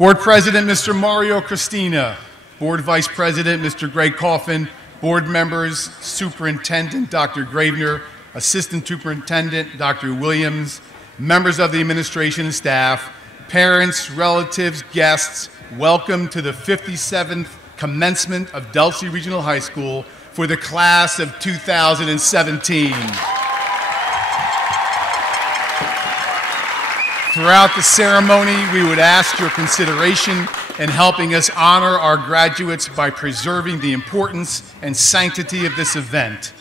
Board President, Mr. Mario Christina. Board Vice President, Mr. Greg Coffin. Board members, Superintendent, Dr. Gravener. Assistant Superintendent, Dr. Williams. Members of the administration and staff. Parents, relatives, guests, welcome to the 57th commencement of Delsea Regional High School for the class of 2017. Throughout the ceremony, we would ask your consideration in helping us honor our graduates by preserving the importance and sanctity of this event.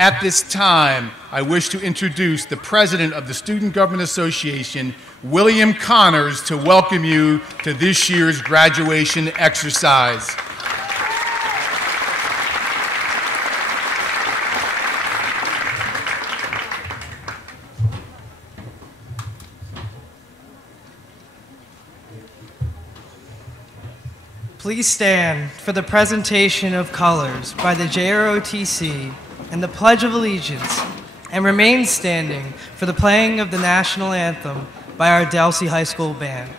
At this time, I wish to introduce the President of the Student Government Association, William Connors, to welcome you to this year's graduation exercise. Please stand for the presentation of colors by the JROTC and the Pledge of Allegiance, and remain standing for the playing of the national anthem by our Delsea High School band.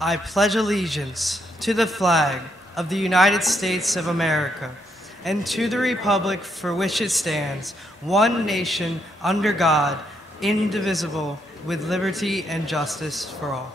I pledge allegiance to the flag of the United States of America and to the republic for which it stands, one nation, under God, indivisible, with liberty and justice for all.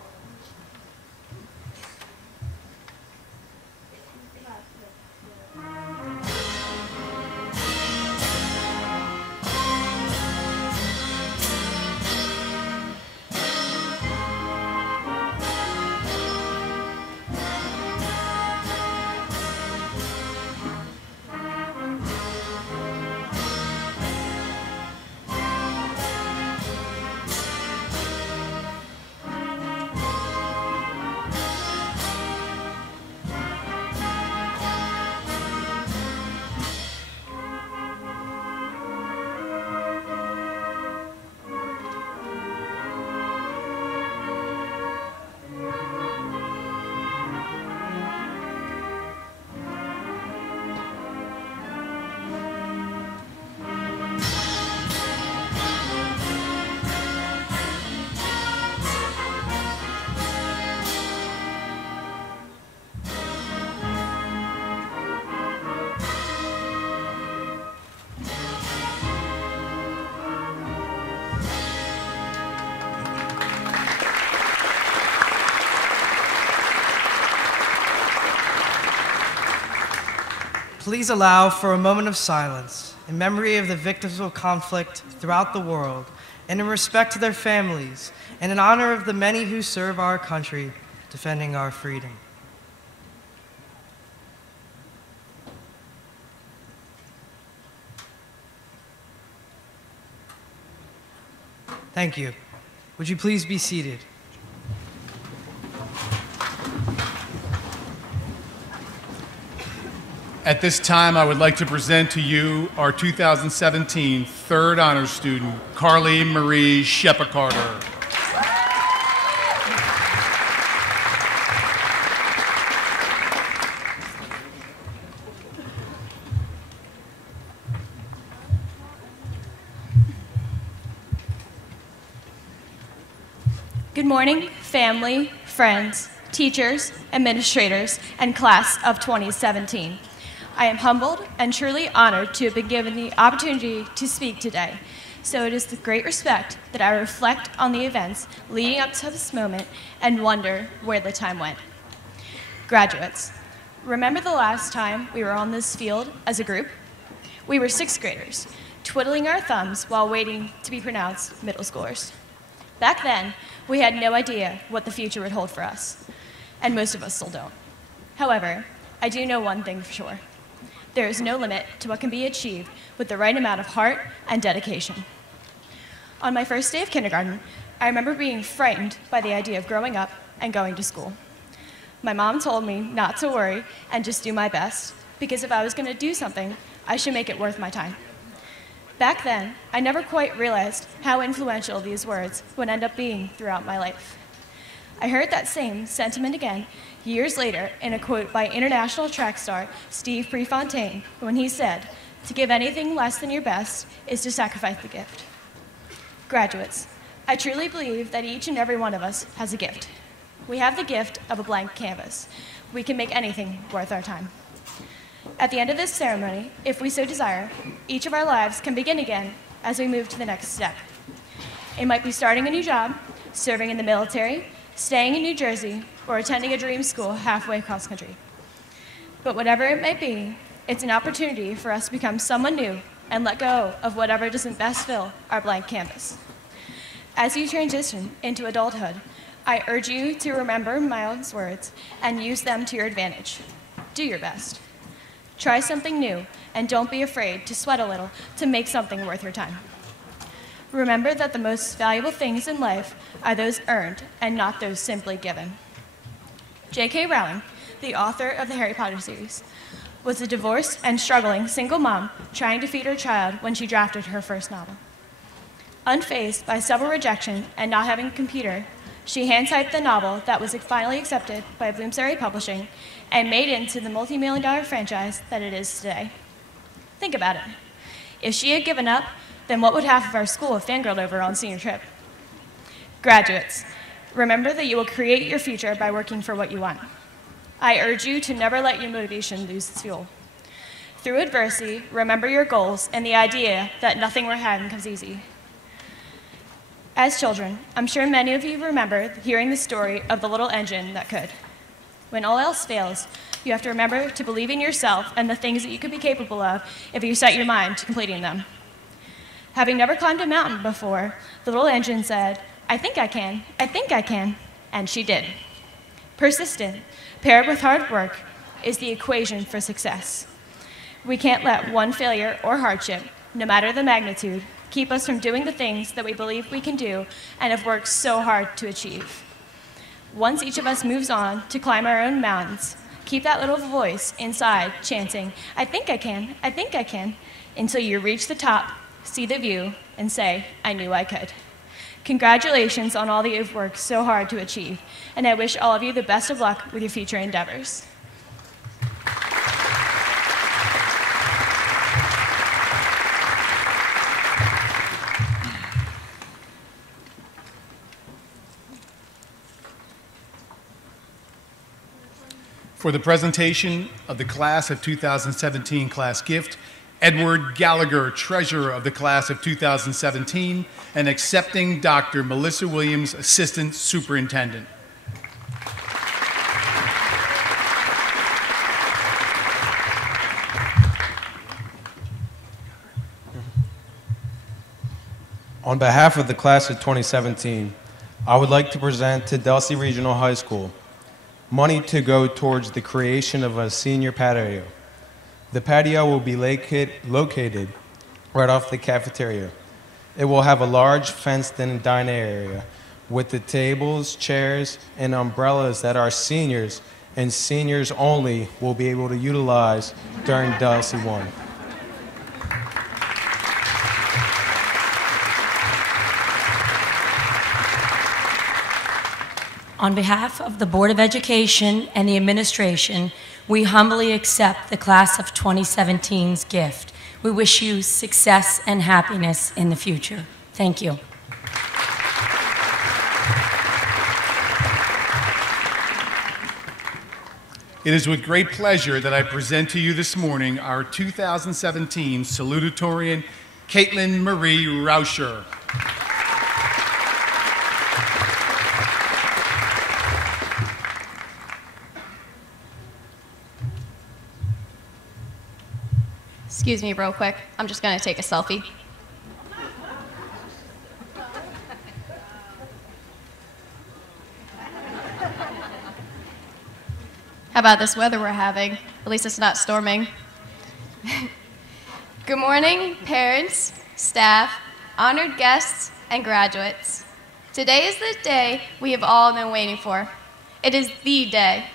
Please allow for a moment of silence in memory of the victims of conflict throughout the world, and in respect to their families, and in honor of the many who serve our country, defending our freedom. Thank you. Would you please be seated? At this time, I would like to present to you our 2017 third honors student, Carly Marie Shepard-Carter. Good morning, family, friends, teachers, administrators, and class of 2017. I am humbled and truly honored to have been given the opportunity to speak today. So it is with great respect that I reflect on the events leading up to this moment and wonder where the time went. Graduates, remember the last time we were on this field as a group? We were sixth graders, twiddling our thumbs while waiting to be pronounced middle schoolers. Back then, we had no idea what the future would hold for us, and most of us still don't. However, I do know one thing for sure. There is no limit to what can be achieved with the right amount of heart and dedication. On my first day of kindergarten, I remember being frightened by the idea of growing up and going to school. My mom told me not to worry and just do my best, because if I was going to do something, I should make it worth my time. Back then, I never quite realized how influential these words would end up being throughout my life. I heard that same sentiment again years later in a quote by international track star Steve Prefontaine when he said, "To give anything less than your best is to sacrifice the gift." Graduates, I truly believe that each and every one of us has a gift. We have the gift of a blank canvas. We can make anything worth our time. At the end of this ceremony, if we so desire, each of our lives can begin again as we move to the next step. It might be starting a new job, serving in the military, staying in New Jersey, or attending a dream school halfway across country. But whatever it may be, it's an opportunity for us to become someone new and let go of whatever doesn't best fill our blank canvas. As you transition into adulthood, I urge you to remember Miles' words and use them to your advantage. Do your best. Try something new, and don't be afraid to sweat a little to make something worth your time. Remember that the most valuable things in life are those earned and not those simply given. J.K. Rowling, the author of the Harry Potter series, was a divorced and struggling single mom trying to feed her child when she drafted her first novel. Unfazed by several rejections and not having a computer, she hand-typed the novel that was finally accepted by Bloomsbury Publishing and made into the multi-million-dollar franchise that it is today. Think about it. If she had given up, then what would half of our school have fangirled over on senior trip? Graduates, remember that you will create your future by working for what you want. I urge you to never let your motivation lose its fuel. Through adversity, remember your goals and the idea that nothing worth having comes easy. As children, I'm sure many of you remember hearing the story of the little engine that could. When all else fails, you have to remember to believe in yourself and the things that you could be capable of if you set your mind to completing them. Having never climbed a mountain before, the little engine said, I think I can, and she did. Persistent, paired with hard work, is the equation for success. We can't let one failure or hardship, no matter the magnitude, keep us from doing the things that we believe we can do and have worked so hard to achieve. Once each of us moves on to climb our own mountains, keep that little voice inside chanting, I think I can, until you reach the top, see the view, and say, I knew I could. Congratulations on all that you've worked so hard to achieve, and I wish all of you the best of luck with your future endeavors. For the presentation of the Class of 2017 class gift, Edward Gallagher, Treasurer of the Class of 2017, and accepting Dr. Melissa Williams, Assistant Superintendent. On behalf of the Class of 2017, I would like to present to Delsea Regional High School money to go towards the creation of a senior patio. The patio will be located right off the cafeteria. It will have a large fenced-in dining area with the tables, chairs, and umbrellas that our seniors and seniors only will be able to utilize during Delsea 1. On behalf of the Board of Education and the administration, we humbly accept the class of 2017's gift. We wish you success and happiness in the future. Thank you. It is with great pleasure that I present to you this morning our 2017 Salutatorian, Caitlin Marie Rauscher. Excuse me real quick. I'm just going to take a selfie. How about this weather we're having? At least it's not storming. Good morning, parents, staff, honored guests, and graduates. Today is the day we have all been waiting for. It is the day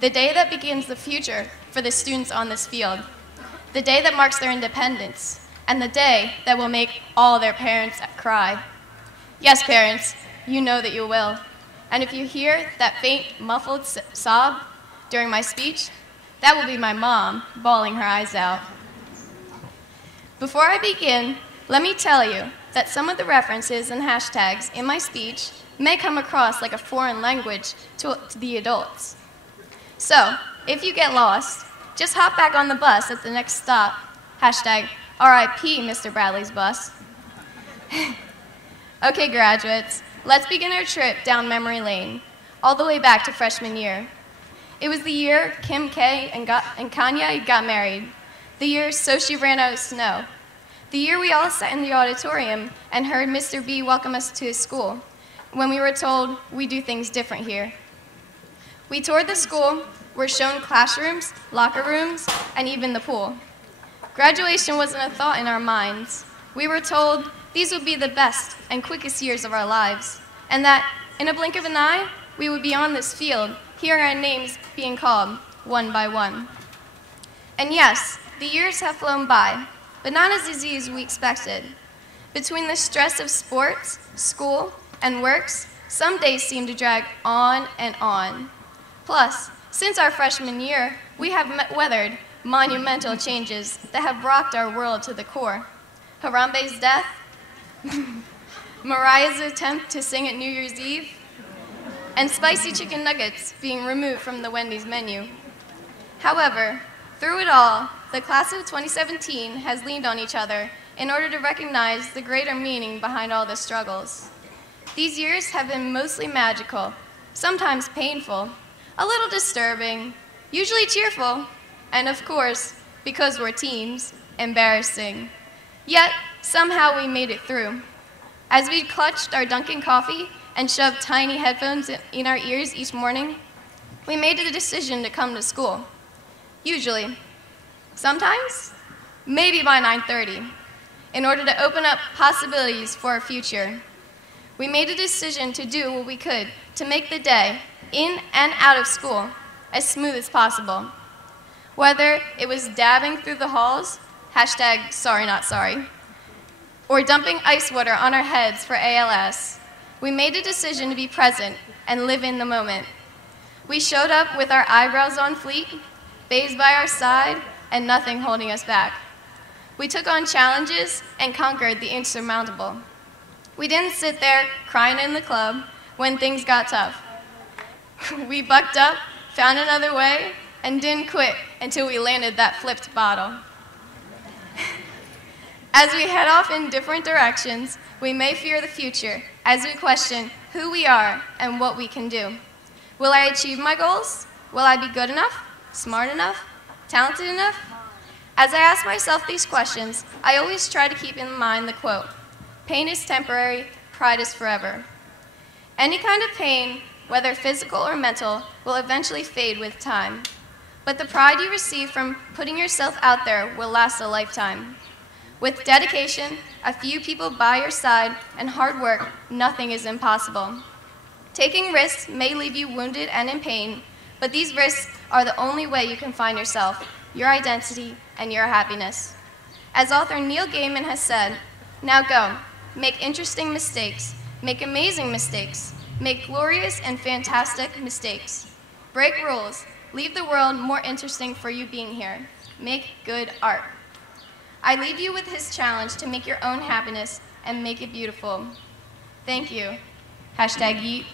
that begins the future for the students on this field, the day that marks their independence, and the day that will make all their parents cry. Yes, parents, you know that you will. And if you hear that faint, muffled sob during my speech, that will be my mom bawling her eyes out. Before I begin, let me tell you that some of the references and hashtags in my speech may come across like a foreign language to the adults. So, if you get lost, just hop back on the bus at the next stop. Hashtag RIP Mr. Bradley's bus. Okay, graduates, let's begin our trip down memory lane, all the way back to freshman year. It was the year Kim K and Kanye got married, the year So She Ran Out of Snow, the year we all sat in the auditorium and heard Mr. B welcome us to his school, when we were told we do things different here. We toured the school, were shown classrooms, locker rooms, and even the pool. Graduation wasn't a thought in our minds. We were told these would be the best and quickest years of our lives, and that in a blink of an eye, we would be on this field, hearing our names being called one by one. And yes, the years have flown by, but not as easy as we expected. Between the stress of sports, school, and works, some days seem to drag on and on. Plus, since our freshman year, we have weathered monumental changes that have rocked our world to the core. Harambe's death, Mariah's attempt to sing at New Year's Eve, and spicy chicken nuggets being removed from the Wendy's menu. However, through it all, the class of 2017 has leaned on each other in order to recognize the greater meaning behind all the struggles. These years have been mostly magical, sometimes painful, a little disturbing, usually cheerful, and of course, because we're teens, embarrassing. Yet, somehow we made it through. As we clutched our Dunkin' coffee and shoved tiny headphones in our ears each morning, we made the decision to come to school. Usually. Sometimes, maybe by 9:30, in order to open up possibilities for our future. We made a decision to do what we could to make the day, in and out of school, as smooth as possible. Whether it was dabbing through the halls, hashtag sorry not sorry, or dumping ice water on our heads for ALS, we made a decision to be present and live in the moment. We showed up with our eyebrows on fleek, bays by our side, and nothing holding us back. We took on challenges and conquered the insurmountable. We didn't sit there crying in the club when things got tough. We bucked up, found another way, and didn't quit until we landed that flipped bottle. As we head off in different directions, we may fear the future as we question who we are and what we can do. Will I achieve my goals? Will I be good enough, smart enough, talented enough? As I ask myself these questions, I always try to keep in mind the quote, "Pain is temporary, pride is forever." Any kind of pain, whether physical or mental, will eventually fade with time. But the pride you receive from putting yourself out there will last a lifetime. With dedication, a few people by your side, and hard work, nothing is impossible. Taking risks may leave you wounded and in pain, But these risks are the only way you can find yourself, your identity, and your happiness. As author Neil Gaiman has said, now go, make interesting mistakes, make amazing mistakes, make glorious and fantastic mistakes. Break rules, leave the world more interesting for you being here. Make good art. I leave you with his challenge to make your own happiness and make it beautiful. Thank you. #Yeet.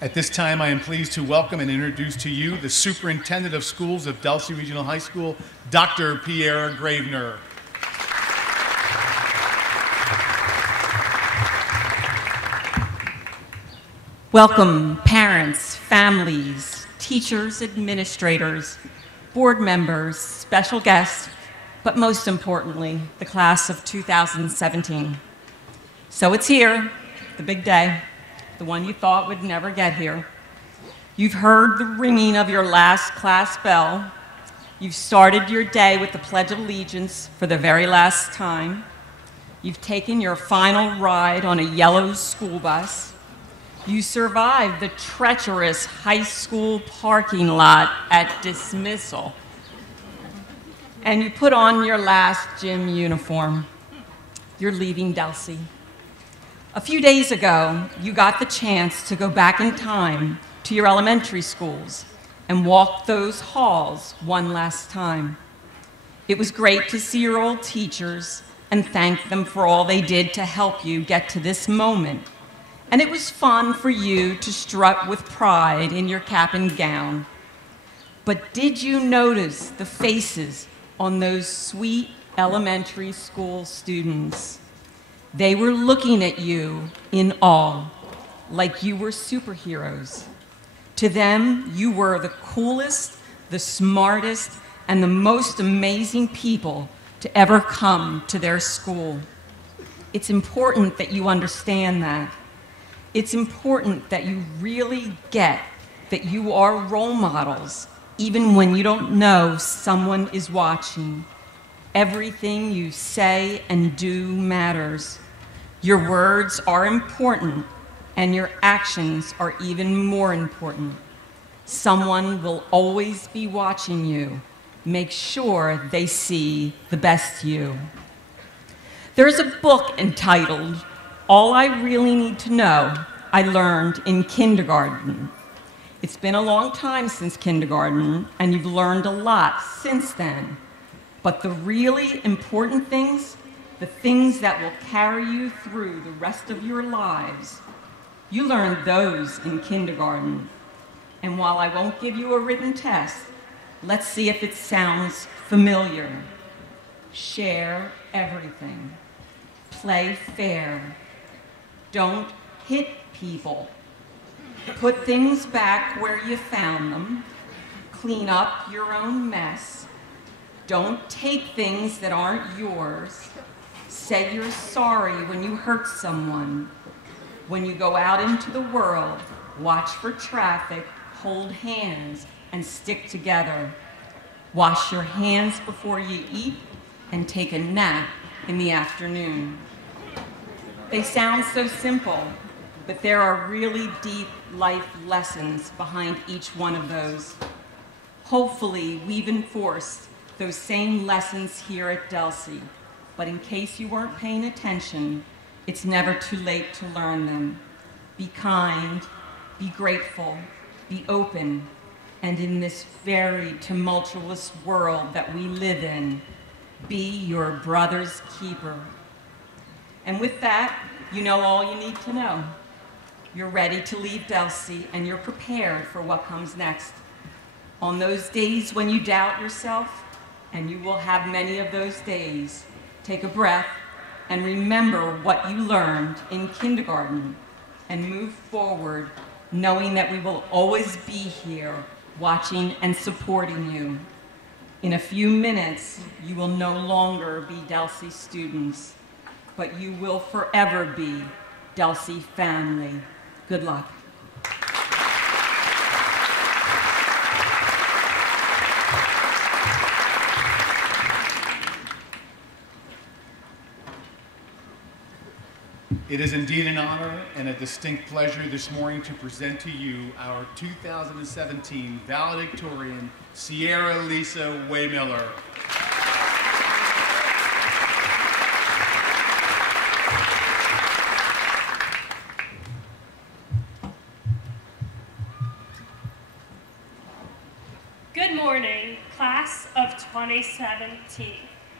At this time, I am pleased to welcome and introduce to you the Superintendent of Schools of Delsea Regional High School, Dr. Pierre Gravener. Welcome, parents, families, teachers, administrators, board members, special guests, but most importantly, the class of 2017. So it's here, the big day, the one you thought would never get here. You've heard the ringing of your last class bell. You've started your day with the Pledge of Allegiance for the very last time. You've taken your final ride on a yellow school bus. You survived the treacherous high school parking lot at dismissal. And you put on your last gym uniform. You're leaving Delsea. A few days ago, you got the chance to go back in time to your elementary schools and walk those halls one last time. It was great to see your old teachers and thank them for all they did to help you get to this moment. And it was fun for you to strut with pride in your cap and gown. But did you notice the faces on those sweet elementary school students? They were looking at you in awe, like you were superheroes. To them, you were the coolest, the smartest, and the most amazing people to ever come to their school. It's important that you understand that. It's important that you really get that you are role models, even when you don't know someone is watching. Everything you say and do matters. Your words are important, and your actions are even more important. Someone will always be watching you. Make sure they see the best you. There's a book entitled, All I Really Need to Know, I Learned in Kindergarten. It's been a long time since kindergarten, and you've learned a lot since then. But the really important things, the things that will carry you through the rest of your lives, you learned those in kindergarten. And while I won't give you a written test, let's see if it sounds familiar. Share everything. Play fair. Don't hit people. Put things back where you found them. Clean up your own mess. Don't take things that aren't yours. Say you're sorry when you hurt someone. When you go out into the world, watch for traffic, hold hands, and stick together. Wash your hands before you eat and take a nap in the afternoon. They sound so simple, but there are really deep life lessons behind each one of those. Hopefully, we've enforced those same lessons here at Delsea, but in case you weren't paying attention, it's never too late to learn them. Be kind, be grateful, be open, and in this very tumultuous world that we live in, be your brother's keeper. And with that, you know all you need to know. You're ready to leave Delsea, and you're prepared for what comes next. On those days when you doubt yourself, and you will have many of those days, take a breath and remember what you learned in kindergarten and move forward knowing that we will always be here watching and supporting you. In a few minutes, you will no longer be Delsea students, but you will forever be Delsea family. Good luck. It is indeed an honor and a distinct pleasure this morning to present to you our 2017 valedictorian, Sierra Lisa Waymiller. Good morning, class of 2017.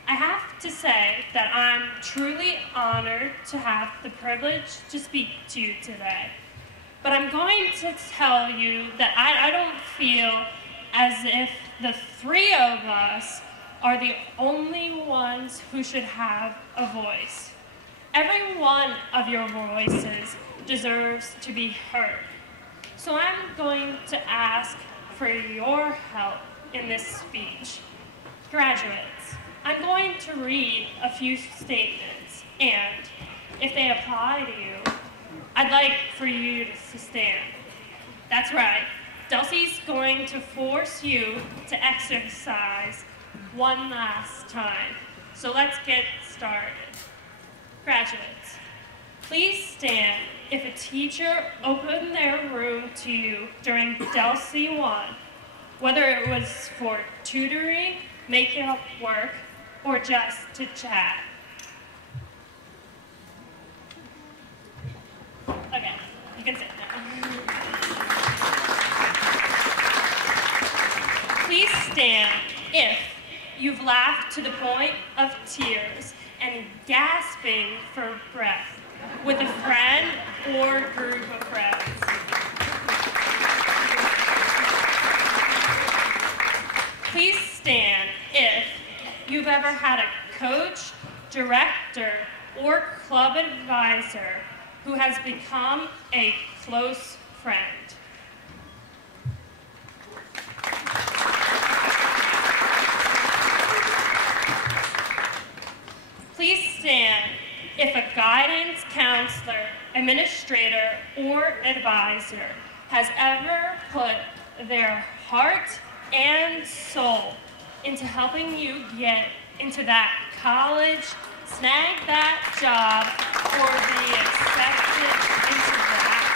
I have to say that I'm truly honored to have the privilege to speak to you today. But I'm going to tell you that I don't feel as if the three of us are the only ones who should have a voice. Every one of your voices deserves to be heard. So I'm going to ask for your help in this speech. Graduates, I'm going to read a few statements, and if they apply to you, I'd like for you to stand. That's right, Delsea's going to force you to exercise one last time. So let's get started. Graduates, please stand if a teacher opened their room to you during Delsea 1, whether it was for tutoring, making up work, or just to chat. Okay, you can sit down. Please stand if you've laughed to the point of tears and gasping for breath with a friend or group of friends. Please stand if you've ever had a coach, director, or club advisor who has become a close friend. Please stand if a guidance counselor, administrator, or advisor has ever put their heart and soul into helping you get into that college, snag that job, or be accepted into that.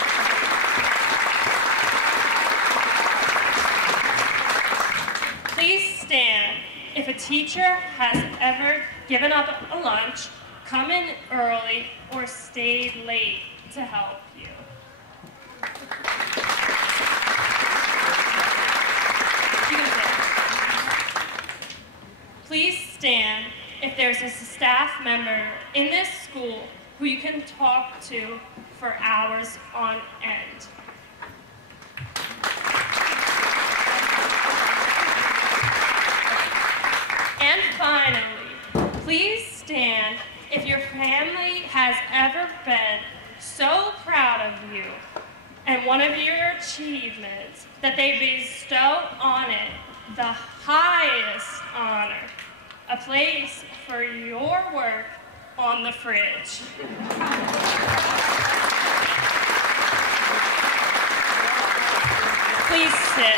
Please stand if a teacher has ever given up a lunch, come in early, or stayed late to help you. Please stand if there's a staff member in this school who you can talk to for hours on end. And finally, please stand if your family has ever been so proud of you and one of your achievements that they bestow on it the highest honor, a place for your work on the fridge. Please sit.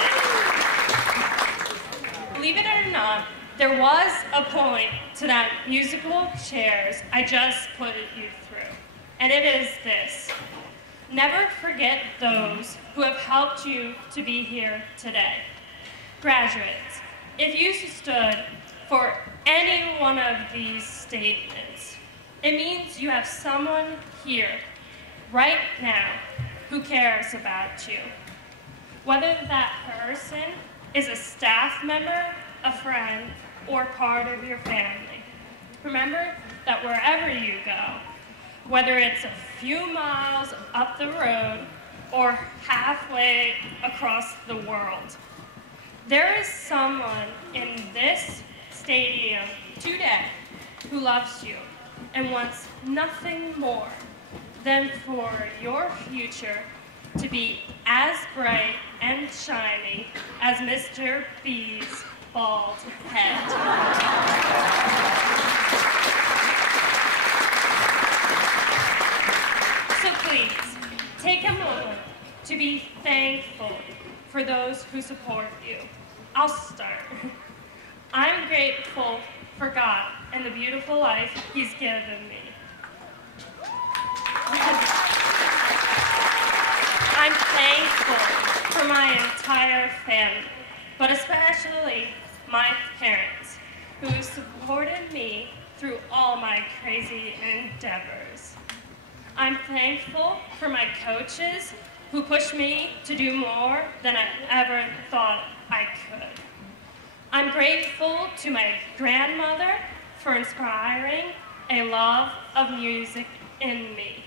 Believe it or not, there was a point to that musical chairs I just put you through, and it is this. Never forget those who have helped you to be here today. Graduates, if you stood for any one of these statements, it means you have someone here, right now, who cares about you. Whether that person is a staff member, a friend, or part of your family. Remember that wherever you go, whether it's a few miles up the road or halfway across the world, there is someone in this stadium today who loves you and wants nothing more than for your future to be as bright and shiny as Mr. B's bald head. So please, take a moment to be thankful for those who support you. I'll start. I'm grateful for God and the beautiful life He's given me. I'm thankful for my entire family, but especially my parents, who supported me through all my crazy endeavors. I'm thankful for my coaches, who pushed me to do more than I ever thought I could. I'm grateful to my grandmother for inspiring a love of music in me.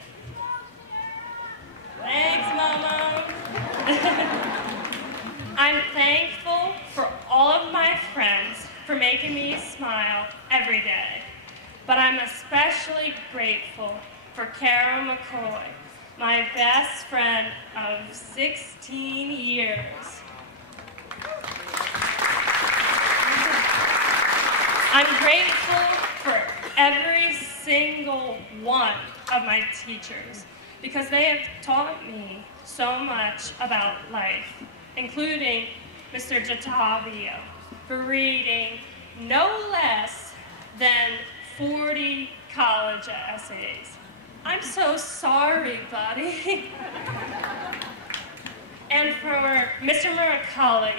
Thanks, Mama. I'm thankful for all of my friends for making me smile every day. But I'm especially grateful for Kara McCoy, my best friend of 16 years. I'm grateful for every single one of my teachers because they have taught me so much about life, including Mr. Jatavio for reading no less than 40 college essays. I'm so sorry, buddy. And for Mr. Muraculli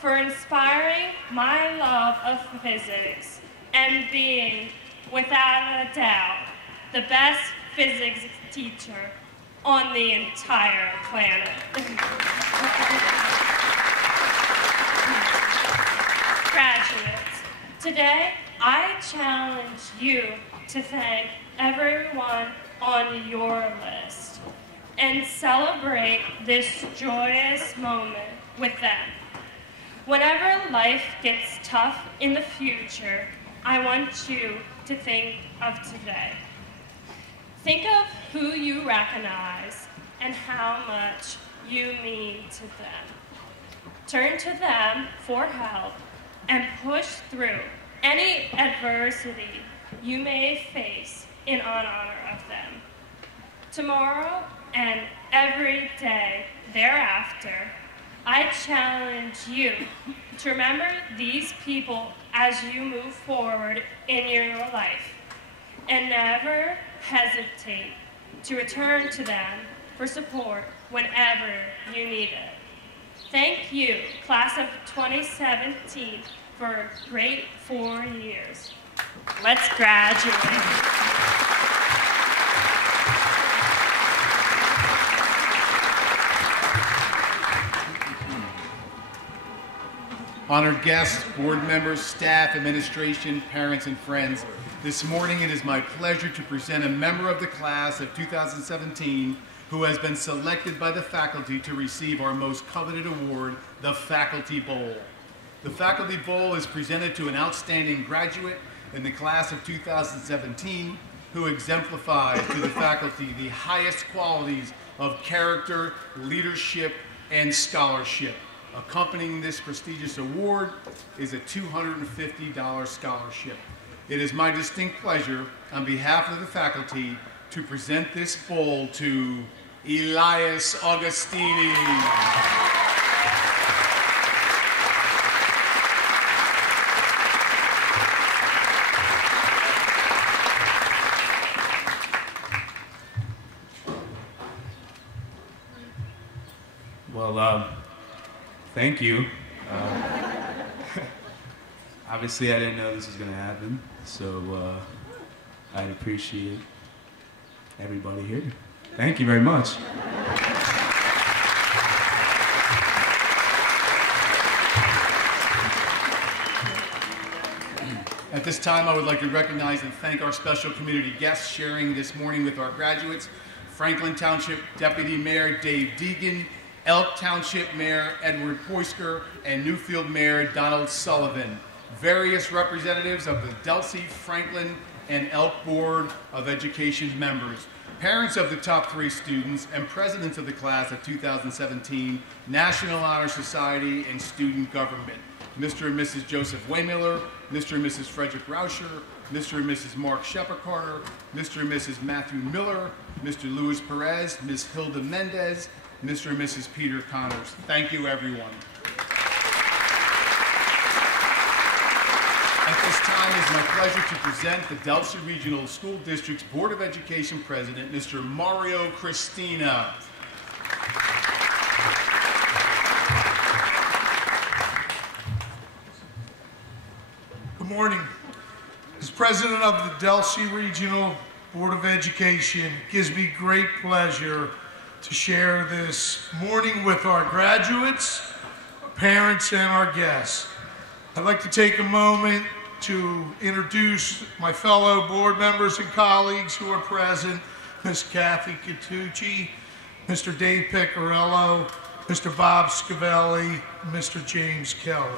for inspiring my love of physics and being, without a doubt, the best physics teacher on the entire planet. Graduates, today I challenge you to thank everyone on your list and celebrate this joyous moment with them. Whenever life gets tough in the future, I want you to think of today. Think of who you recognize and how much you mean to them. Turn to them for help and push through any adversity you may face in honor of them. Tomorrow and every day thereafter, I challenge you to remember these people as you move forward in your life and never hesitate to return to them for support whenever you need it. Thank you, class of 2017, for a great 4 years. Let's graduate. Honored guests, board members, staff, administration, parents, and friends, this morning it is my pleasure to present a member of the class of 2017 who has been selected by the faculty to receive our most coveted award, the Faculty Bowl. The Faculty Bowl is presented to an outstanding graduate in the class of 2017 who exemplifies to the faculty the highest qualities of character, leadership, and scholarship. Accompanying this prestigious award is a $250 scholarship. It is my distinct pleasure, on behalf of the faculty, to present this bowl to Elias Augustini. Well, thank you. Obviously, I didn't know this was going to happen, so I'd appreciate everybody here. Thank you very much. At this time, I would like to recognize and thank our special community guests sharing this morning with our graduates: Franklin Township Deputy Mayor Dave Deegan, Elk Township Mayor Edward Poysker, and Newfield Mayor Donald Sullivan, various representatives of the Delsea, Franklin, and Elk Board of Education members, parents of the top 3 students, and presidents of the class of 2017 National Honor Society and Student Government, Mr. and Mrs. Joseph Waymiller, Mr. and Mrs. Frederick Rauscher, Mr. and Mrs. Mark Shepard-Carter, Mr. and Mrs. Matthew Miller, Mr. Luis Perez, Ms. Hilda Mendez, Mr. and Mrs. Peter Connors. Thank you, everyone. At this time, it is my pleasure to present the Delsea Regional School District's Board of Education President, Mr. Mario Christina. Good morning. As President of the Delsea Regional Board of Education, it gives me great pleasure to share this morning with our graduates, parents, and our guests. I'd like to take a moment to introduce my fellow board members and colleagues who are present, Ms. Kathy Catucci, Mr. Dave Pecorello, Mr. Bob Scavelli, Mr. James Kelly.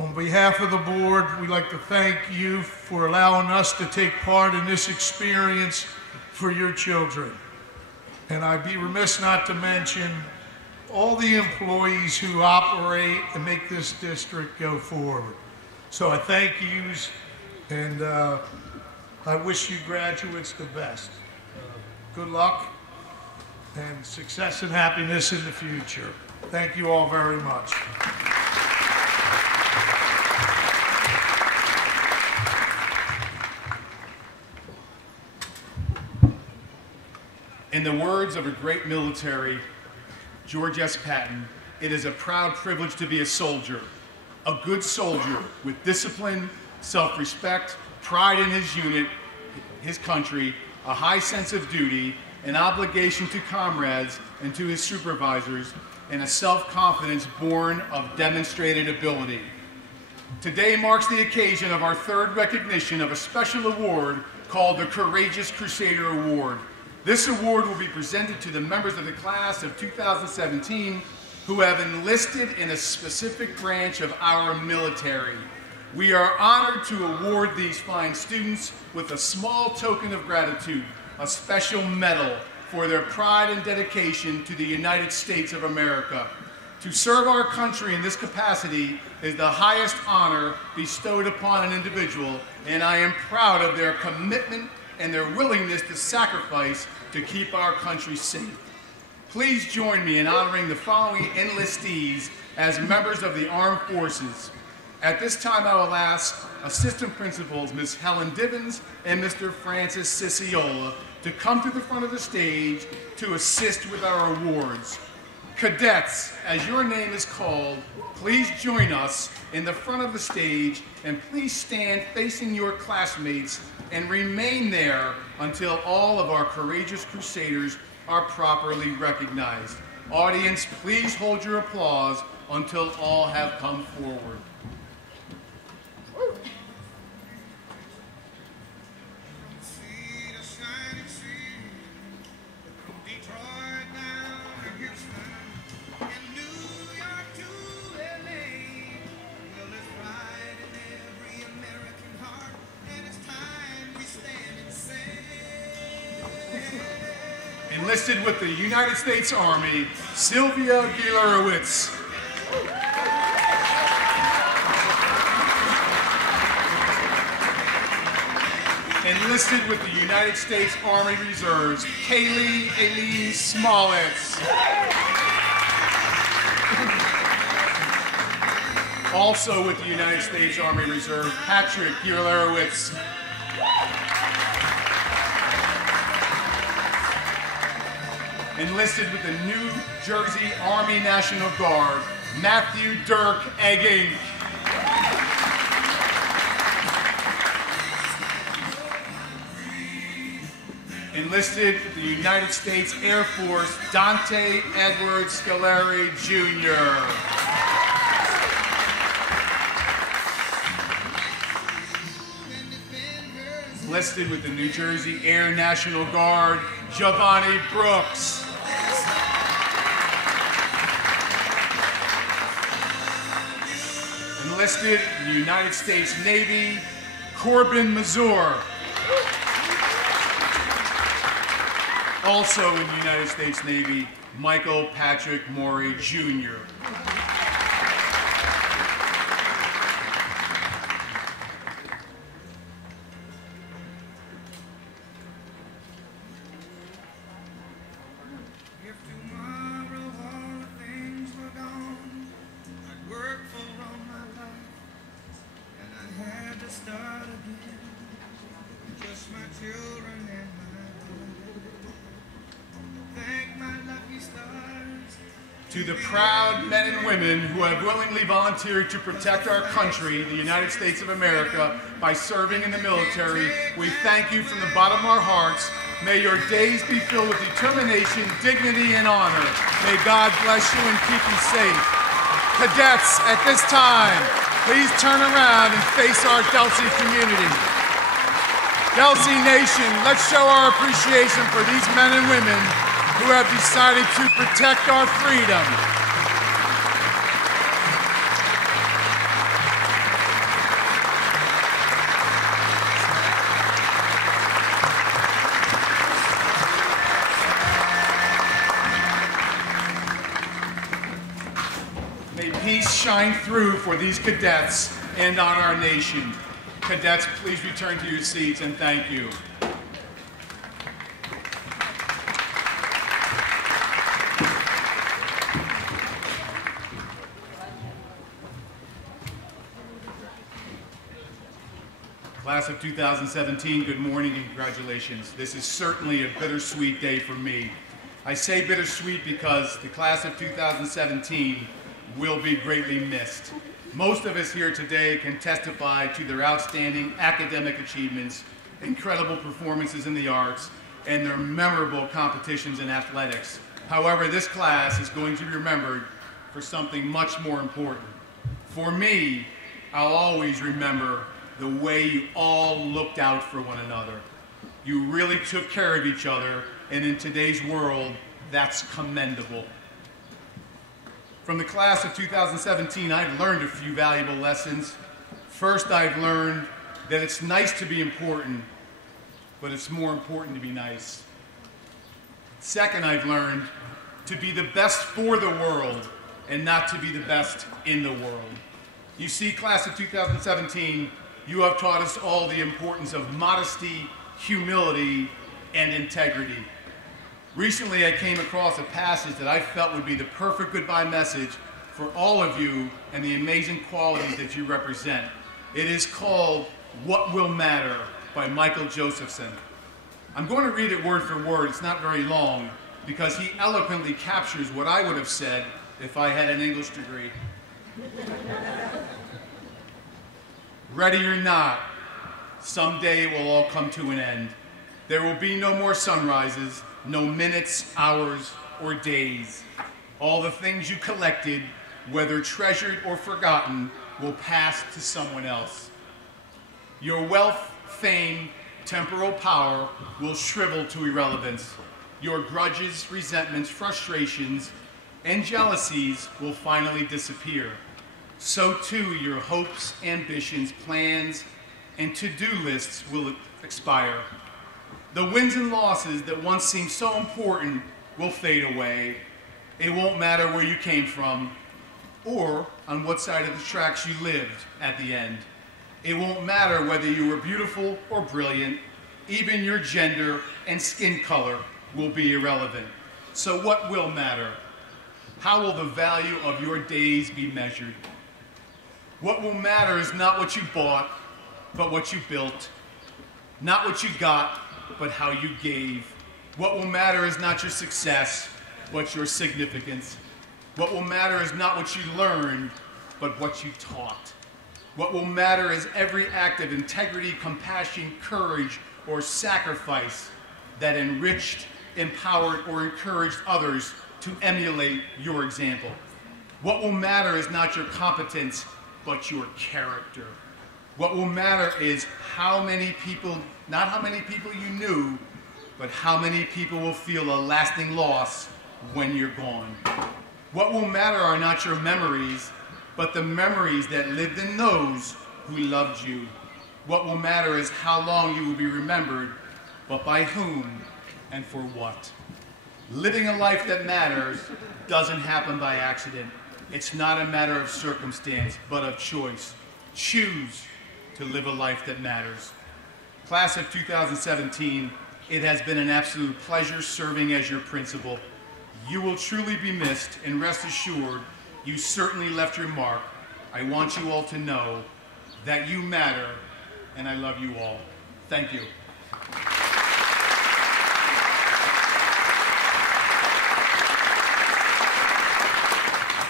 On behalf of the board, we'd like to thank you for allowing us to take part in this experience for your children. And I'd be remiss not to mention all the employees who operate and make this district go forward. So I thank yous, and I wish you graduates the best. Good luck and success and happiness in the future. Thank you all very much. In the words of a great military, George S. Patton, it is a proud privilege to be a soldier, a good soldier with discipline, self-respect, pride in his unit, his country, a high sense of duty, an obligation to comrades and to his supervisors, and a self-confidence born of demonstrated ability. Today marks the occasion of our third recognition of a special award called the Courageous Crusader Award. This award will be presented to the members of the class of 2017 who have enlisted in a specific branch of our military. We are honored to award these fine students with a small token of gratitude, a special medal for their pride and dedication to the United States of America. To serve our country in this capacity is the highest honor bestowed upon an individual, and I am proud of their commitment and their willingness to sacrifice to keep our country safe. Please join me in honoring the following enlistees as members of the Armed Forces. At this time, I will ask Assistant Principals Ms. Helen Divins and Mr. Francis Ciciola to come to the front of the stage to assist with our awards. Cadets, as your name is called, please join us in the front of the stage and please stand facing your classmates and remain there until all of our courageous crusaders are properly recognized. Audience, please hold your applause until all have come forward. Enlisted with the United States Army, Sylvia Gilerowitz. Enlisted with the United States Army Reserves, Kaylee Aileen Smallitz. Also with the United States Army Reserve, Patrick Gilerowitz. Enlisted with the New Jersey Army National Guard, Matthew Dirk Egging. Enlisted with the United States Air Force, Dante Edward Scaleri, Jr. Enlisted with the New Jersey Air National Guard, Giovanni Brooks. Enlisted in the United States Navy, Corbin Mazur. Also in the United States Navy, Michael Patrick Morey, Jr. to the proud men and women who have willingly volunteered to protect our country, the United States of America, by serving in the military, we thank you from the bottom of our hearts. May your days be filled with determination, dignity, and honor. May God bless you and keep you safe. Cadets, at this time, please turn around and face our Delsea community. Delsea Nation, let's show our appreciation for these men and women who have decided to protect our freedom. May peace shine through for these cadets and on our nation. Cadets, please return to your seats and thank you. Class of 2017, good morning and congratulations. This is certainly a bittersweet day for me. I say bittersweet because the class of 2017 will be greatly missed. Most of us here today can testify to their outstanding academic achievements, incredible performances in the arts, and their memorable competitions in athletics. However, this class is going to be remembered for something much more important. For me, I'll always remember the way you all looked out for one another. You really took care of each other, and in today's world, that's commendable. From the class of 2017, I've learned a few valuable lessons. First, I've learned that it's nice to be important, but it's more important to be nice. Second, I've learned to be the best for the world and not to be the best in the world. You see, class of 2017, you have taught us all the importance of modesty, humility, and integrity. Recently, I came across a passage that I felt would be the perfect goodbye message for all of you and the amazing qualities that you represent. It is called What Will Matter by Michael Josephson. I'm going to read it word for word. It's not very long because he eloquently captures what I would have said if I had an English degree. Ready or not, someday it will all come to an end. There will be no more sunrises, no minutes, hours, or days. All the things you collected, whether treasured or forgotten, will pass to someone else. Your wealth, fame, temporal power will shrivel to irrelevance. Your grudges, resentments, frustrations, and jealousies will finally disappear. So too your hopes, ambitions, plans, and to-do lists will expire. The wins and losses that once seemed so important will fade away. It won't matter where you came from or on what side of the tracks you lived at the end. It won't matter whether you were beautiful or brilliant. Even your gender and skin color will be irrelevant. So what will matter? How will the value of your days be measured? What will matter is not what you bought, but what you built. Not what you got, but how you gave. What will matter is not your success, but your significance. What will matter is not what you learned, but what you taught. What will matter is every act of integrity, compassion, courage, or sacrifice that enriched, empowered, or encouraged others to emulate your example. What will matter is not your competence, but your character. What will matter is how many people, not how many people you knew, but how many people will feel a lasting loss when you're gone. What will matter are not your memories, but the memories that lived in those who loved you. What will matter is how long you will be remembered, but by whom and for what. Living a life that matters doesn't happen by accident. It's not a matter of circumstance, but of choice. Choose to live a life that matters. Class of 2017, it has been an absolute pleasure serving as your principal. You will truly be missed, and rest assured, you certainly left your mark. I want you all to know that you matter, and I love you all. Thank you.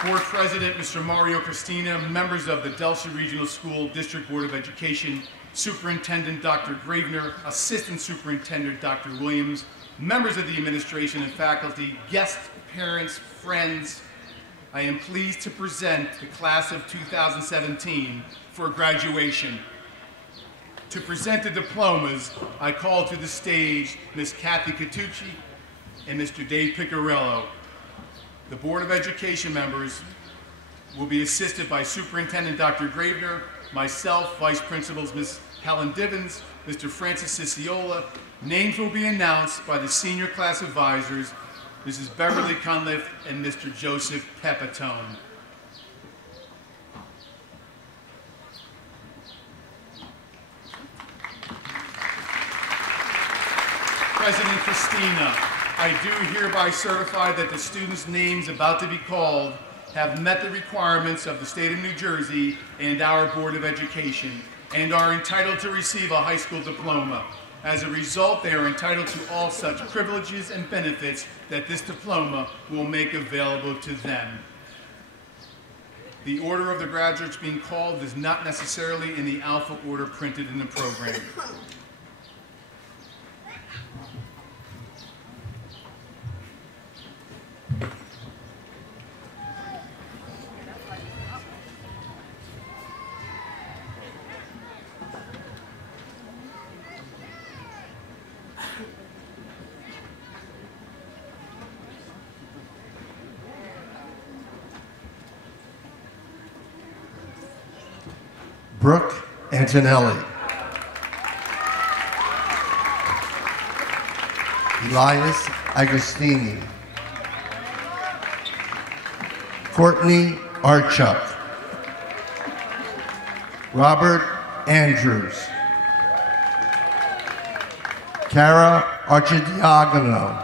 Board President, Mr. Mario Cristina, members of the Delsea Regional School District Board of Education, Superintendent Dr. Gravener, Assistant Superintendent Dr. Williams, members of the administration and faculty, guests, parents, friends, I am pleased to present the class of 2017 for graduation. To present the diplomas, I call to the stage Ms. Kathy Catucci and Mr. Dave Piccarello. The Board of Education members will be assisted by Superintendent Dr. Gravener, myself, Vice Principals Ms. Helen Divins, Mr. Francis Ciciola. Names will be announced by the senior class advisors, Mrs. Beverly Cunliffe and Mr. Joseph Pepitone. President Cristina, I do hereby certify that the students' names about to be called have met the requirements of the state of New Jersey and our Board of Education and are entitled to receive a high school diploma. As a result, they are entitled to all such privileges and benefits that this diploma will make available to them. The order of the graduates being called is not necessarily in the alpha order printed in the program. Brooke Antonelli. Elias Agostini. Courtney Archuk. Robert Andrews. Cara Archidiagono.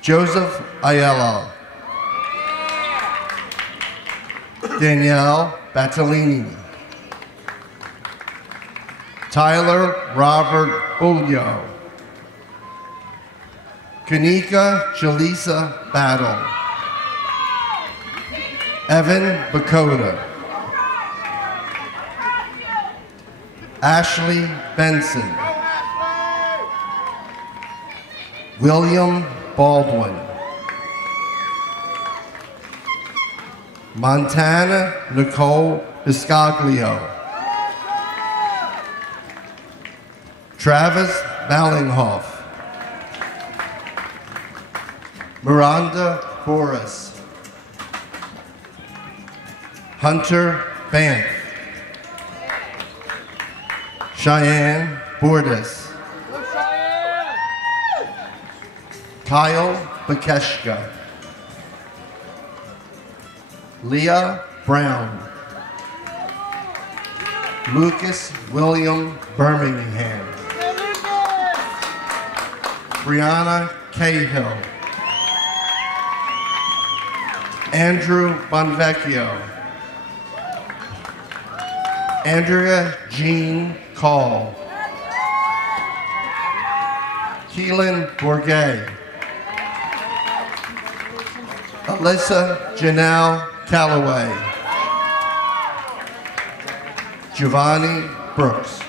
Joseph Aiello. Danielle Battellini. Tyler Robert Ulyo. Kanika Jaleesa Battle. Evan Bakota. Ashley Benson. William Baldwin. Montana Nicole Biscoglio. Travis Ballinghoff. Miranda Boris. Hunter Banff. Cheyenne Bordas. Kyle Bakeshka. Leah Brown. Lucas William Birmingham. Brianna Cahill. Andrew Bonvecchio. Andrea Jean Call. Keelan Bourget. Alyssa Janelle Calloway. Giovanni Brooks.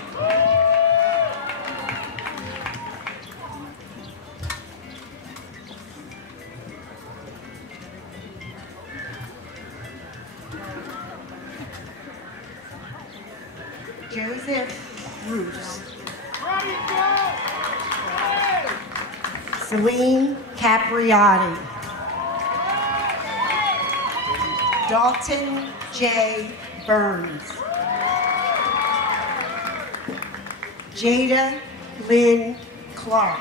Joseph Roos. Celine Capriati. Dalton J. Burns. Jada Lynn Clark.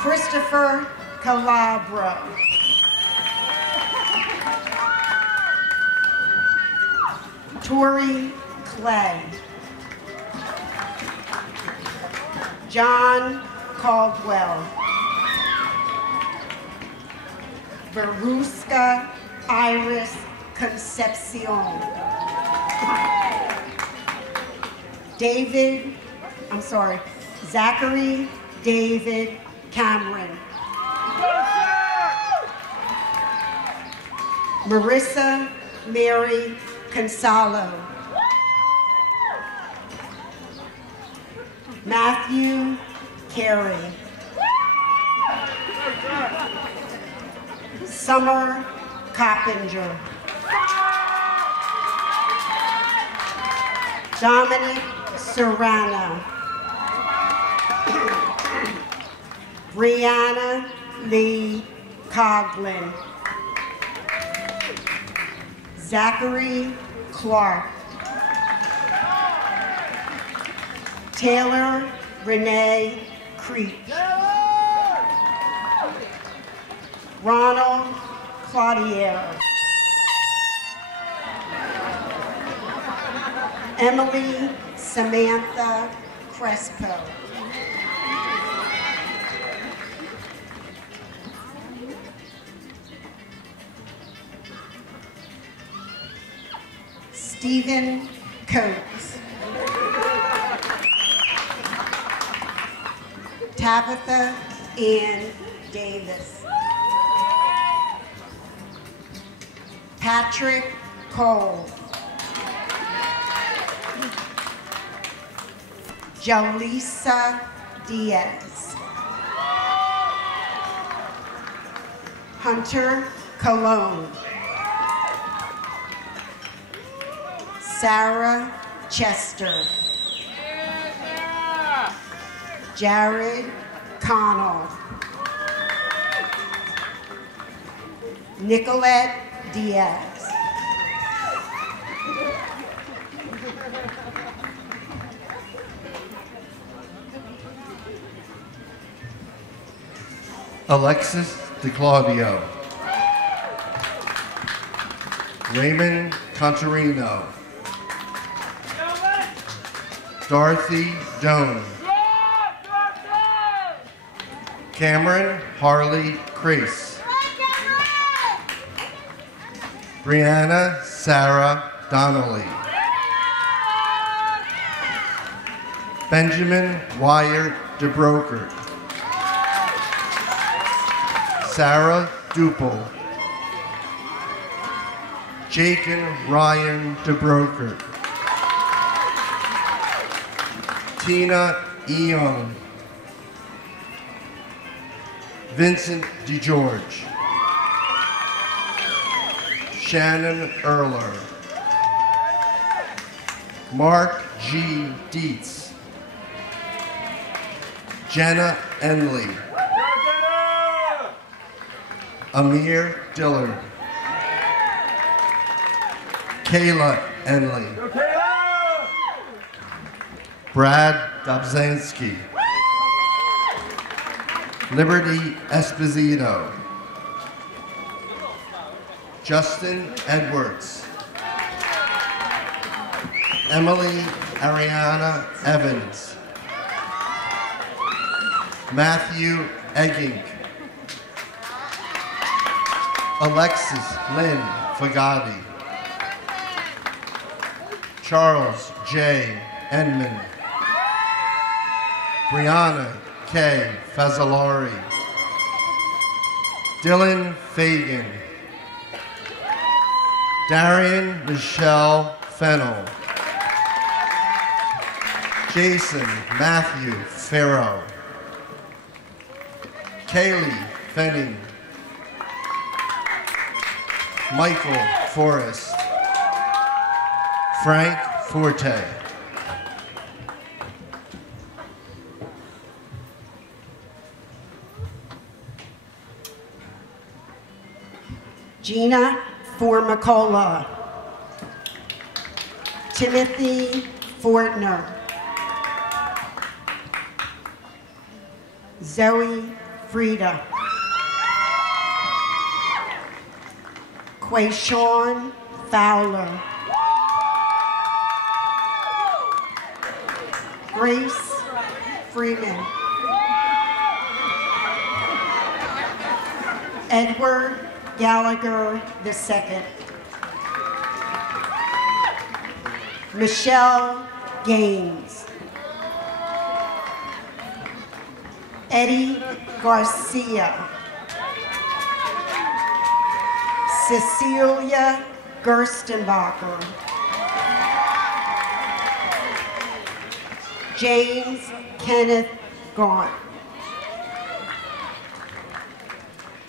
Christopher Calabro. Tori Clay. John Caldwell. Veruska Iris Concepcion. Zachary David Cameron. Marissa Mary Consalo. Matthew Carey. Summer Coppinger. Dominic Serrano. Brianna Lee Coughlin. Zachary Clark. Taylor Renee Creek. Ronald Claudier. Emily Samantha Crespo. Stephen Coates. Tabitha Ann Davis. Patrick Cole. Jolisa Diaz. Hunter Cologne. Sarah Chester. Jared Connell. Nicolette Diaz. Alexis DeClaudio. Raymond Contarino. Dorothy Doan. Cameron Harley Crease. Brianna Sarah Donnelly. Benjamin Wyatt DeBroker. Sarah Duple. Jake and Ryan DeBroker. Tina Eon. Vincent DeGeorge. Shannon Erler. Mark G. Dietz. Jenna Enley. Amir Dillard. Kayla Enley. Brad Dobzhansky. Liberty Esposito. Justin Edwards. Emily Ariana Evans. Matthew Egging. Alexis Lynn Fagati. Charles J. Enman. Brianna K. Fazzolari. Dylan Fagan. Darian Michelle Fennell. Jason Matthew Farrow. Kaylee Fenning. Michael Forrest. Frank Forte. Gina Formicola. Timothy Fortner. Zoe Frida. Quayshawn Fowler. Grace Freeman. Edward Gallagher II. Michelle Gaines. Eddie Garcia. Cecilia Gerstenbacher. James Kenneth Gaunt.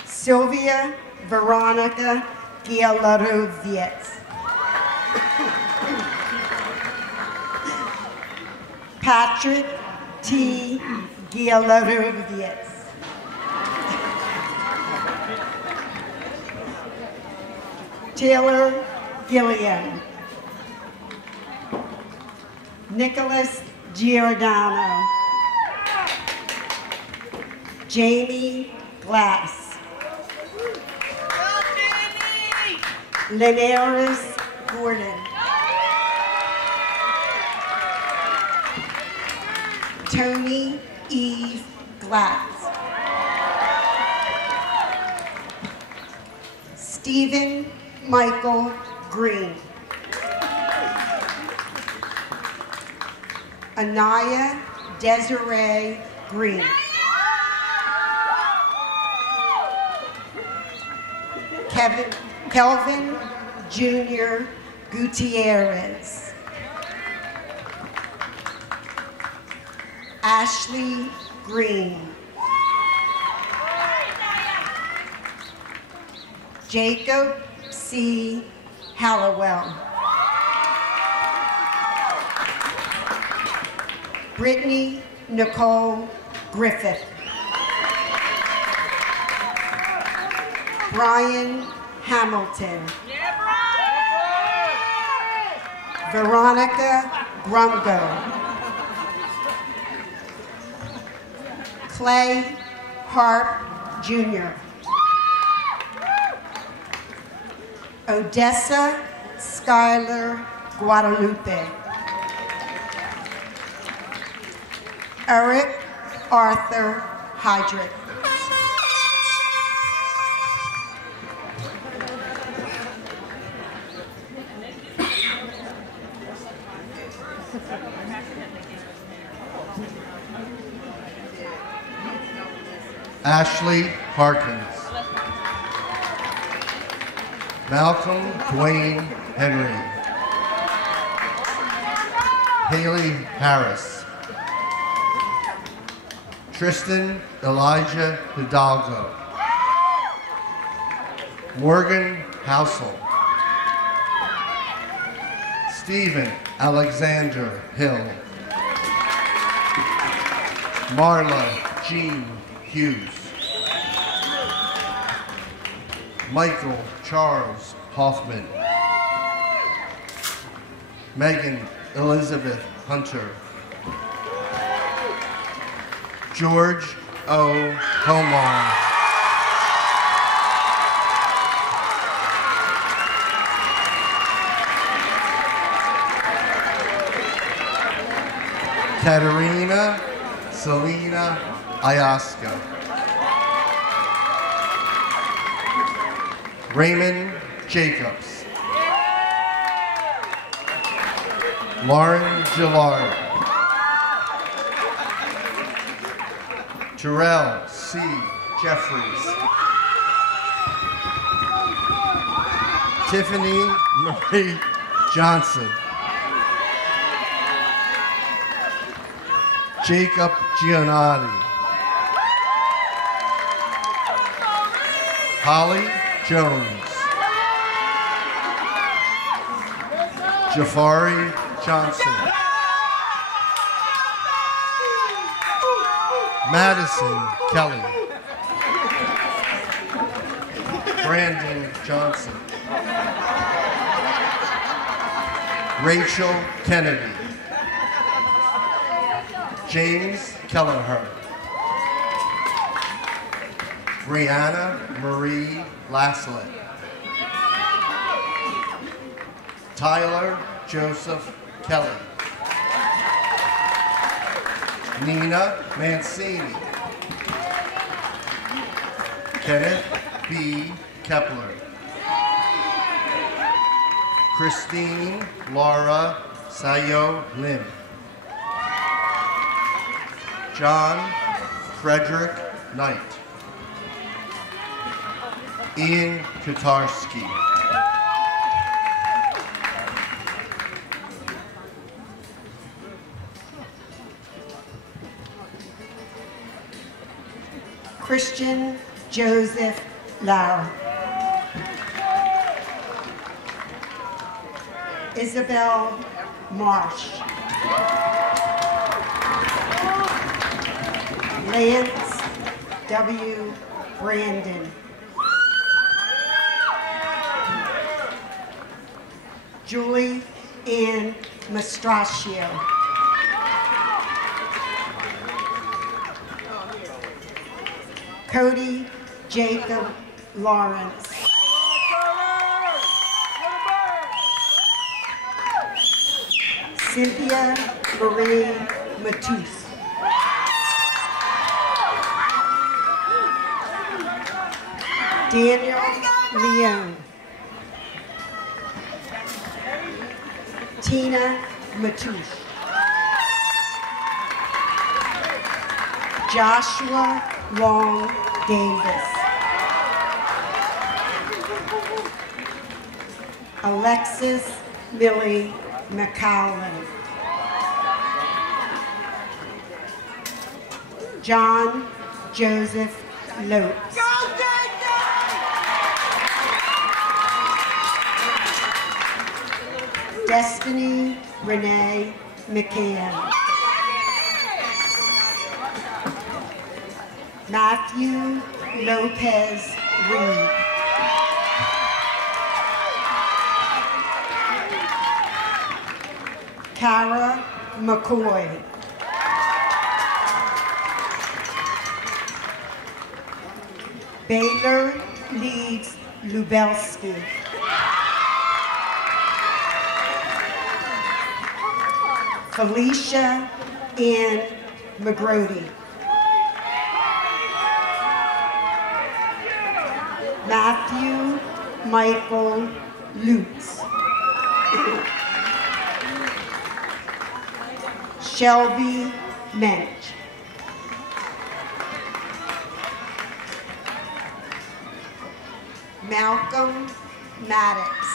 Sylvia Veronica Gialarovietz. Patrick T. Gialarovietz. Taylor Gilliam. Nicholas Giordano. Jamie Glass. Linares Gordon. Tony Eve Glass. Stephen Michael Green. Anaya Desiree Green. Kelvin Jr. Gutierrez. Ashley Green. Jacob C. Hallowell. Brittany Nicole Griffith. Brian Hamilton. Veronica Grumgo. Clay Harp Jr. Odessa Skylar Guadalupe. Eric Arthur Hydrick. Ashley Harkins. Malcolm Dwayne Henry. Haley Harris. Tristan Elijah Hidalgo. Morgan Housel. Stephen Alexander Hill. Marla Jean Hughes. Michael Charles Hoffman. Megan Elizabeth Hunter. George O. Homar. Katerina Selena Ayaska. Raymond Jacobs. Lauren Gillard. Terrell C. Jeffries. Tiffany Marie Johnson. Jacob Giannotti. Holly Jones. Jafari Johnson. Madison Kelly. Brandon Johnson. Rachel Kennedy. James Kelleher. Brianna Marie Laslett. Tyler Joseph Kelly. Nina Mancini. Kenneth B. Kepler. Christine Laura Sayo Lim. John Frederick Knight. Ian Katarski. Christian Joseph Lauer. Isabel Marsh. Lance W. Brandon. Julie Ann Mastraccio. Cody Jacob Lawrence. Cynthia Marie Matus. Daniel Leone. Tina Matus. Joshua Long Davis. Alexis Millie McCowlin. John Joseph Lopes. Destiny Renee McCann. Matthew Lopez Reed. Kara McCoy. Baylor Leeds Lubelski. Felicia Ann McGrody. Matthew Michael Lutz. Shelby Mensch. Malcolm Maddox.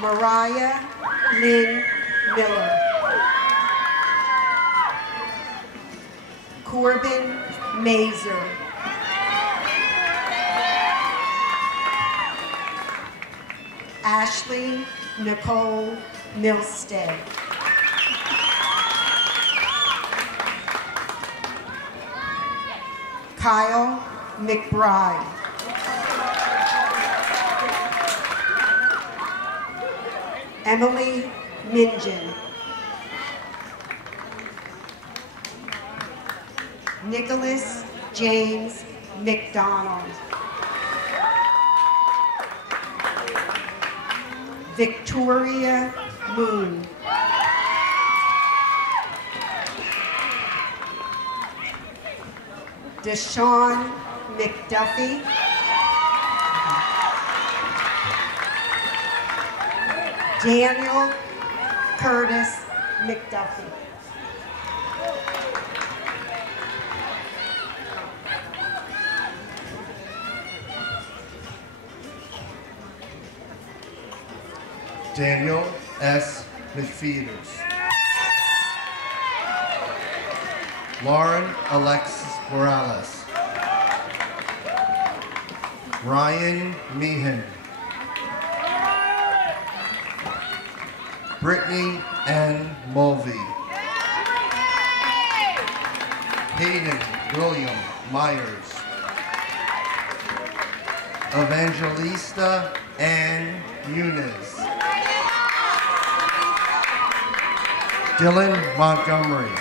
Mariah Lynn Miller. Corbin Mazer. Ashley Nicole Milstead. Kyle McBride. Emily Minjan. Nicholas James McDonald. Victoria Moon. Deshaun McDuffie. Daniel Curtis McDuffie. Daniel S. McFeeters. Lauren Alexis Morales. Ryan Meehan. Brittany N. Mulvey. Hayden William Myers. Evangelista Ann Muniz. Dylan Montgomery.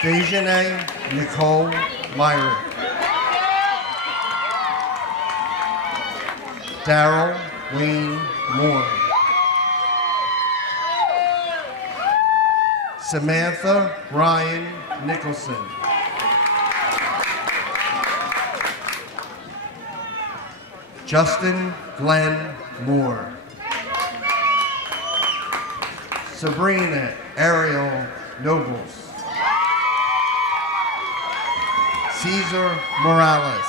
Dejanay Nicole Myrick. Daryl Wayne Moore. Samantha Ryan Nicholson. Justin Glenn Moore. Sabrina Ariel Nobles. Cesar Morales.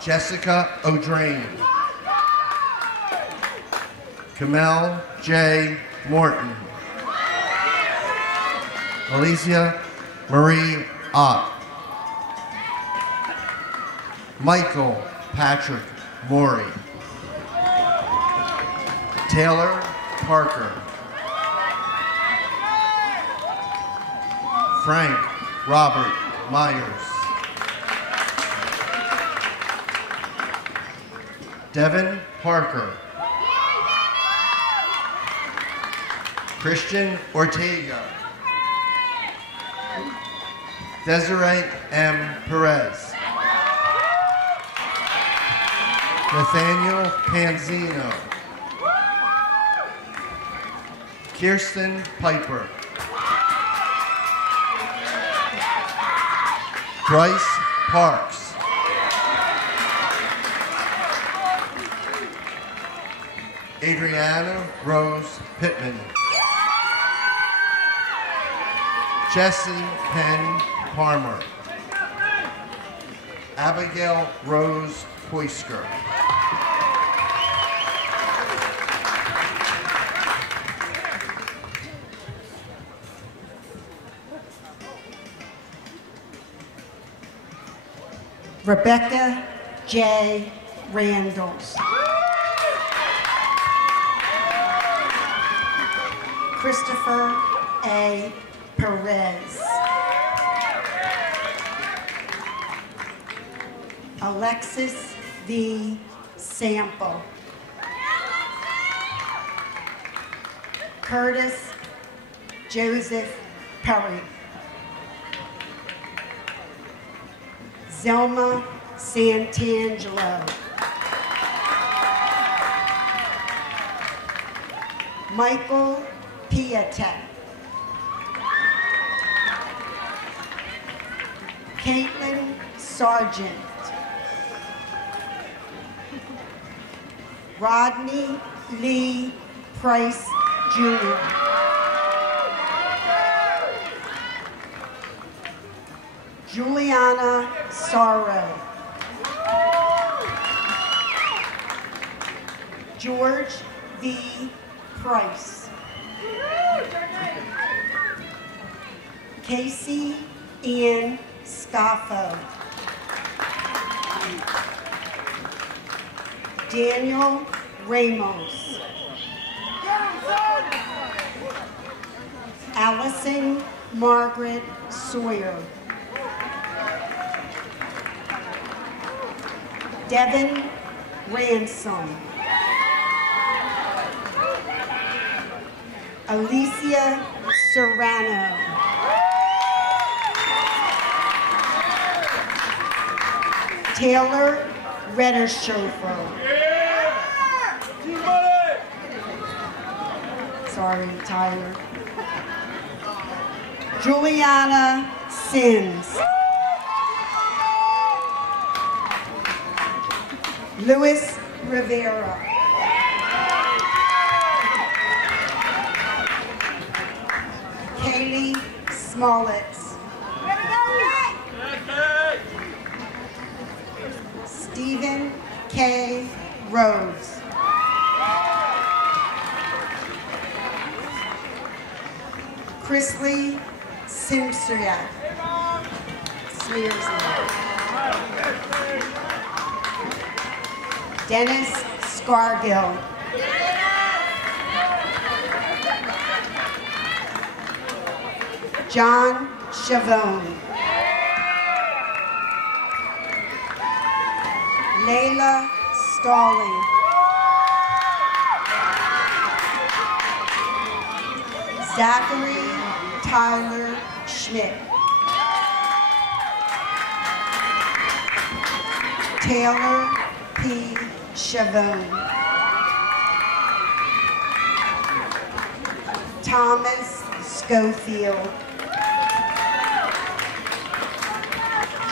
Jessica O'Drain. Kamel J. Morton. Alicia Marie Ott. Michael Patrick Morey. Taylor Parker. Frank Robert Myers. Devin Parker. Christian Ortega. Desiree M. Perez. Nathaniel Panzino. Kirsten Piper. Bryce Parks. Adriana Rose Pittman. Jesse Penn Palmer. Abigail Rose Hoisker. Rebecca J. Randalls. Christopher A. Perez. Alexis V. Sample. Curtis Joseph Perry. Zelma Santangelo. Michael Piatek. Caitlin Sargent. Rodney Lee Price Jr. Juliana Sorrow. George V. Price. Casey Ian Scoffo. Daniel Ramos. Allison Margaret Sawyer. Devin Ransom. Alicia Serrano. Taylor Reddershofer. Sorry, Tyler. Juliana Sims. Luis Rivera. Kaylee Smollett. Stephen K. Rhodes. Chrisley Simsiak. Dennis Scargill. John Chavone. Layla Stalling. Zachary Tyler Schmidt. Taylor P. Chavone. Thomas Schofield.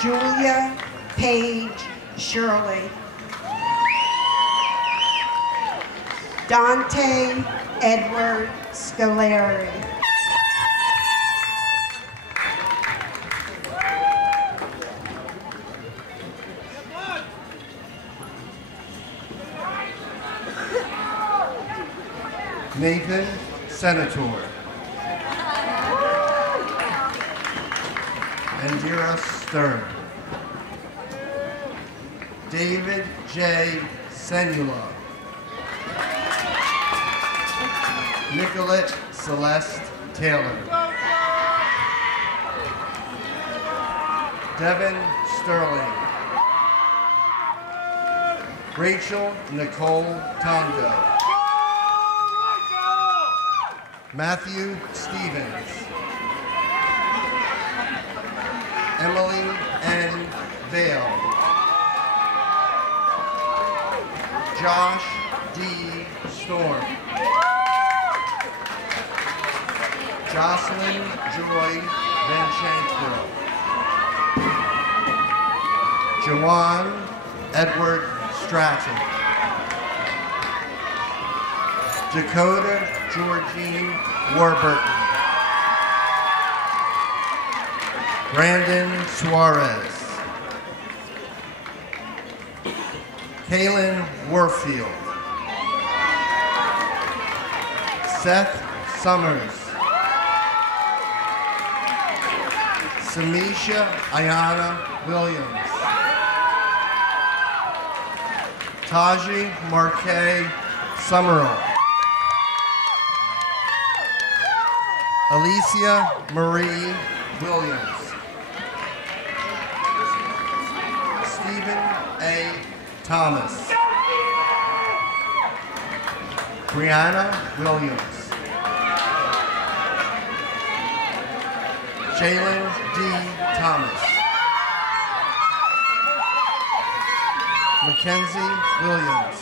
Julia Page Shirley. Dante Edward Scoleri. Nathan Senator. Andira Stern. David J. Senula. Nicolette Celeste Taylor. Devin Sterling. Rachel Nicole Tondo. Matthew Stevens. Emily N. Vale. Josh D. Storm. Jocelyn Joy Van Shankville. Jawan Edward Stratton. Dakota Georgine Warburton. Brandon Suarez. Kaylin Warfield. Seth Summers. Samisha Ayana Williams. Taji Marquet Summerall. Alicia Marie Williams. Stephen A. Thomas. Brianna Williams. Jalen D. Thomas. Mackenzie Williams.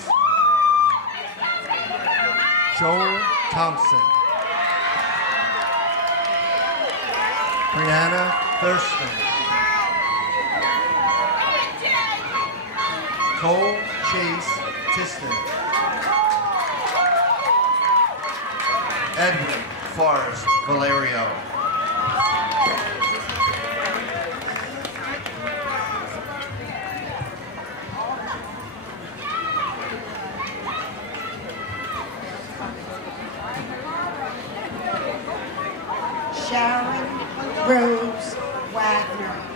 Joel Thompson. Brianna Thurston. Cole Chase Tiston. Edwin Forrest Valerio. Sharon Rose Wagner.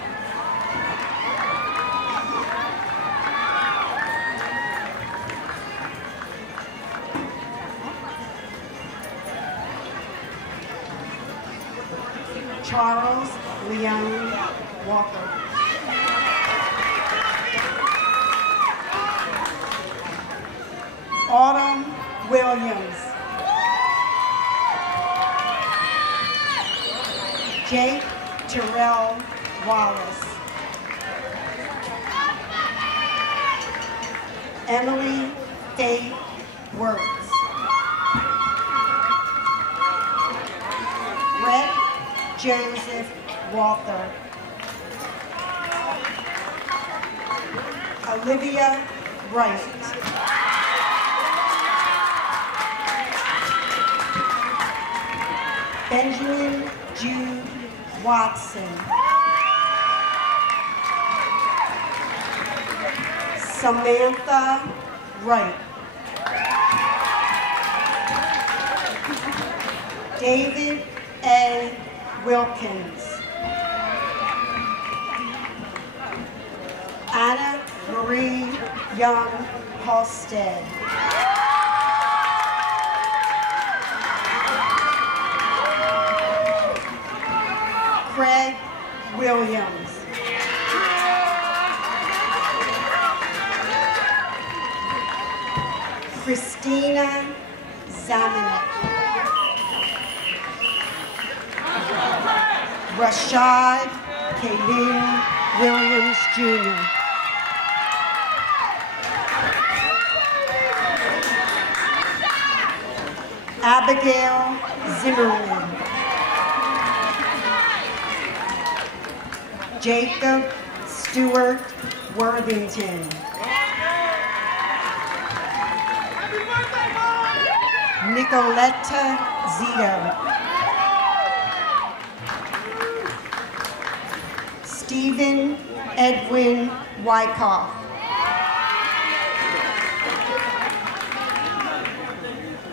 Charles Leon Walker. Autumn Williams. Jake Terrell Wallace. Emily Faith Works. Brett Joseph Walther. Olivia Wright. Benjamin Jude Watson. Samantha Wright. David A. Wilkins. Anna Marie Young Halstead. Craig Williams. Christina Zamenek. Rashad Kalim Williams Jr. Abigail Zimmerman. Jacob Stewart Worthington. Nicoletta Zito. Stephen Edwin Wyckoff.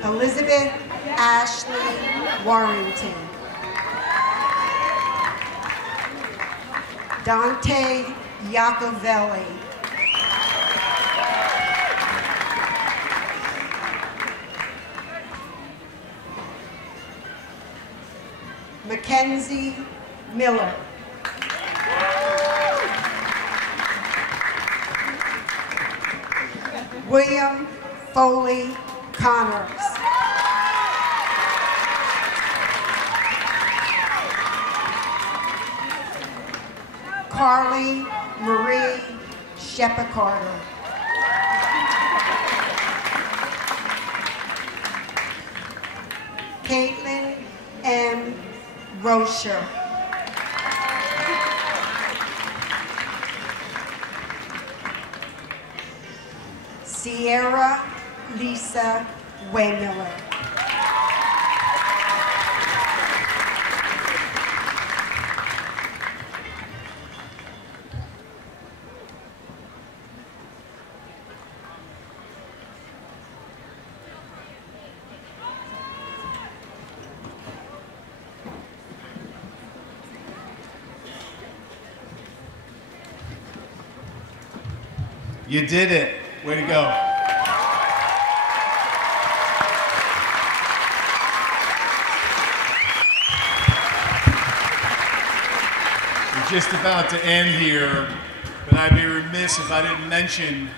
Elizabeth Ashley Warrington. Dante Iacovelli. Mackenzie Miller. William Foley Connors. Carly Marie Shepard-Carter. Caitlin M. Rocher. Sierra Lisa Waymiller. You did it. Way to go. We're just about to end here, but I'd be remiss if I didn't mention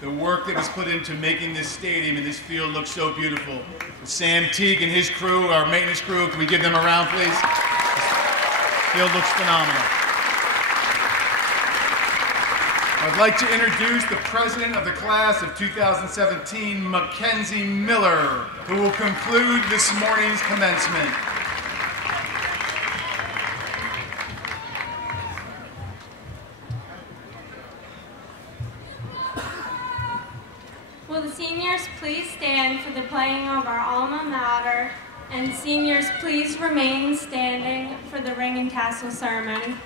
the work that was put into making this stadium and this field look so beautiful. Sam Teague and his crew, our maintenance crew, can we give them a round, please? This field looks phenomenal. I'd like to introduce the president of the class of 2017, Mackenzie Miller, who will conclude this morning's commencement. Will the seniors please stand for the playing of our alma mater, and seniors please remain standing for the ring and tassel ceremony.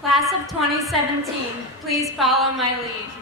Class of 2017, please follow my lead.